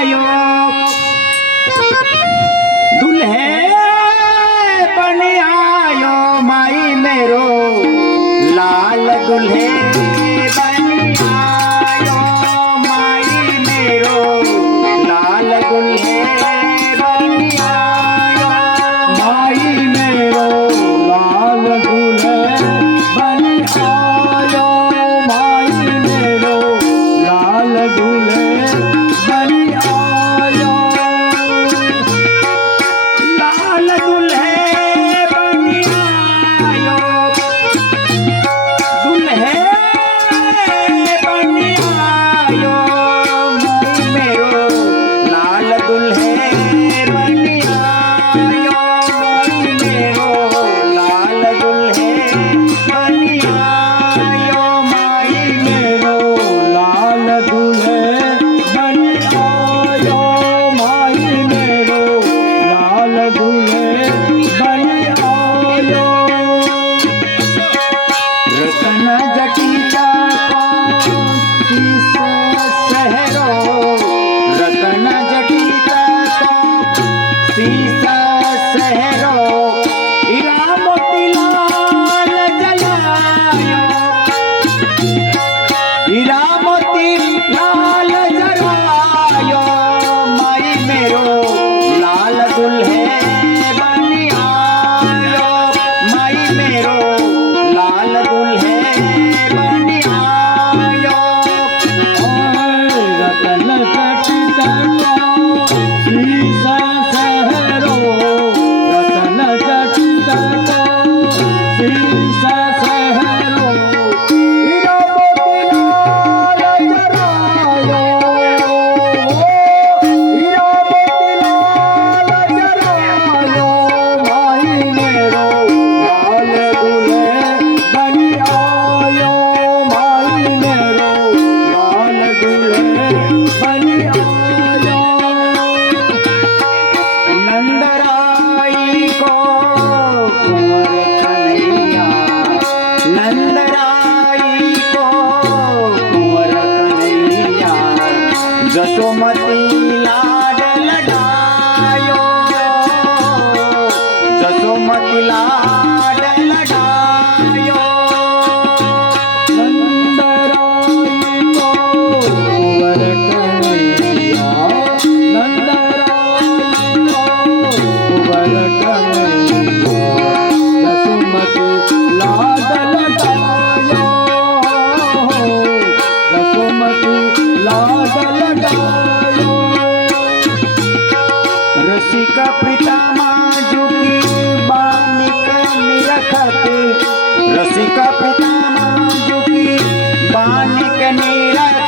આવ્યો. દુલ્હે બની આવ્યો, માઈ મેરો. લાલ દુલ્હે બની આવ્યો, માઈ મેરો. લાલ દુલ્હે બની આવ્યો, માઈ મેરો. લાલ દુલ્હે रतन जटिया को किस शहरो। रतन जटिया को शीश शहरो। रसिका प्रीतामा जो की बानी कमी रखते रसिका प्रीतामा जो की बानी कनी रख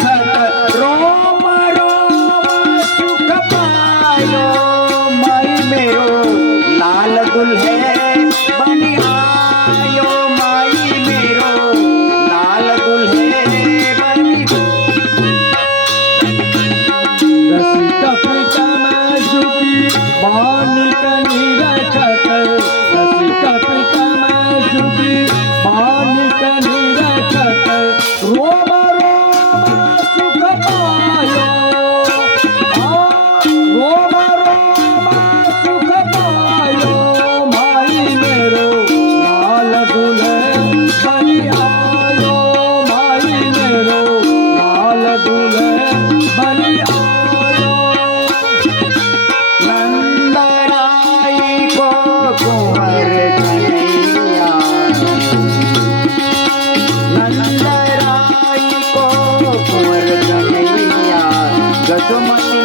लहराई को कुंवर कन्हैया गजमती